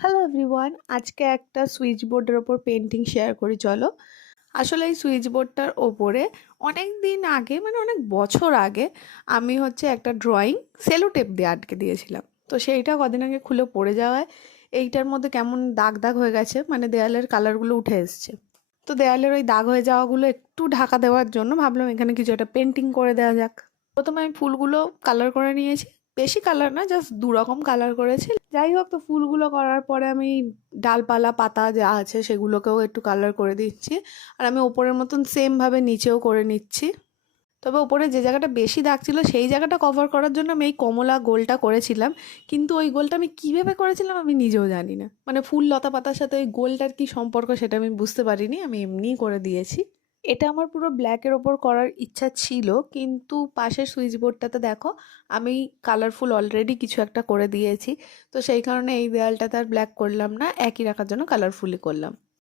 Hello everyone, আজকে একটা switch বোর্ডের ওপর পেন্টিং শেয়ার করি চলো। আসলে এই সুইচ বোর্ডটার ওপরে অনেক দিন আগে মানে অনেক বছর আগে আমি একটা ড্রয়িং সেলো টেপ দিয়ে আটকে দিয়েছিলাম। তো সেইটা কদিন আগে খুলে পড়ে যাওয়ায় এইটার মধ্যে কেমন দাগ দাগ হয়ে গেছে, মানে দেয়ালের কালারগুলো উঠে এসছে। তো দেয়ালের ওই দাগ হয়ে যাওয়াগুলো একটু ঢাকা দেওয়ার জন্য ভাবলাম এখানে কিছু একটা পেন্টিং করে দেওয়া যাক। প্রথমে আমি ফুলগুলো কালার করে নিয়েছি, বেশি কালার না, জাস্ট দু রকম কালার করেছি। যাই হোক, তো ফুলগুলো করার পরে আমি ডালপালা পাতা যা আছে সেগুলোকেও একটু কালার করে দিচ্ছি। আর আমি ওপরের মতন সেমভাবে নিচেও করে নিচ্ছি। তবে ওপরে যে জায়গাটা বেশি দাগ ছিল সেই জায়গাটা কভার করার জন্য আমি এই কমলা গোলটা করেছিলাম, কিন্তু ওই গোলটা আমি কীভাবে করেছিলাম আমি নিজেও জানি না। মানে ফুল লতা পাতার সাথে ওই গোলটার কী সম্পর্ক সেটা আমি বুঝতে পারিনি, আমি এমনিই করে দিয়েছি। এটা আমার পুরো ব্ল্যাকের ওপর করার ইচ্ছা ছিল, কিন্তু পাশের সুইচ বোর্ডটাতে দেখো আমি কালারফুল অলরেডি কিছু একটা করে দিয়েছি। তো সেই কারণে এই দেয়ালটাতে আর ব্ল্যাক করলাম না, একই রাখার জন্য কালারফুলই করলাম।